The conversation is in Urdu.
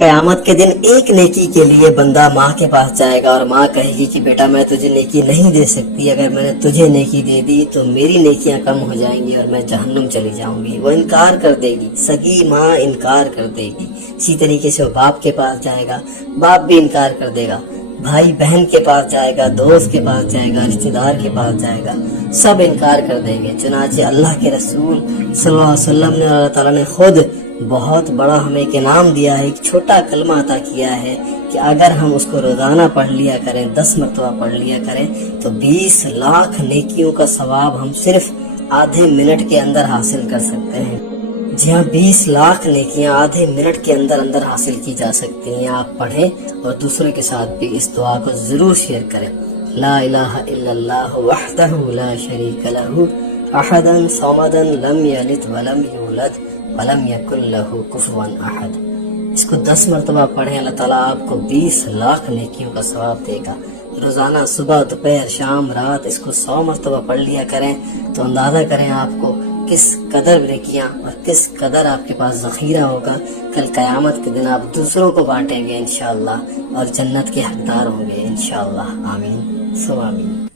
قیامت کے دن ایک نیکی کے لیے بندہ ماں کے پاس جائے گا اور ماں کہے گی کہ بیٹا میں تجھے نیکی نہیں دے سکتی، اگر میں نے تجھے نیکی دے دی تو میری نیکیاں کم ہو جائیں گی اور میں جہنم چلی جاؤں گی۔ وہ انکار کر دے گی، سگی ماں انکار کر دے گی۔ اسی طریقے سے وہ باپ کے پاس جائے گا، باپ بھی انکار کر دے گا۔ بھائی بہن کے پاس جائے گا، دوست کے پاس جائے گا، رشتہ دار کے پاس جائے گا، سب انکار کر دیں گے۔ چنانچہ اللہ کے رسول صلی اللہ علیہ وسلم نے، اللہ تعالیٰ نے خود بہت بڑا ہمیں ایک انعام دیا ہے، ایک چھوٹا کلمہ عطا کیا ہے کہ اگر ہم اس کو روزانہ پڑھ لیا کریں، 10 مرتبہ پڑھ لیا کریں تو 20 لاکھ نیکیوں کا ثواب ہم صرف آدھے منٹ کے اندر حاصل کر سکتے ہیں۔ جی ہاں، 20 لاکھ نیکیاں آدھے منٹ کے اندر اندر حاصل کی جا سکتی ہیں۔ آپ پڑھیں اور دوسروں کے ساتھ بھی اس دعا کو ضرور شیئر کریں۔ لا الہ الا اللہ وحدہ لا شریک لہ احد صمد لم یلد ولم یولد ولم یکن لہ کفوا احد۔ اس کو 10 مرتبہ پڑھیں، اللہ تعالیٰ آپ کو 20 لاکھ نیکیوں کا ثواب دے گا۔ روزانہ صبح دوپہر شام رات اس کو 100 مرتبہ پڑھ لیا کریں تو اندازہ کریں آپ کو کس قدر نیکیاں اور کس قدر آپ کے پاس ذخیرہ ہوگا۔ کل قیامت کے دن آپ دوسروں کو بانٹیں گے انشاءاللہ اور جنت کے حقدار ہوں گے انشاءاللہ۔ آمین سو آمین۔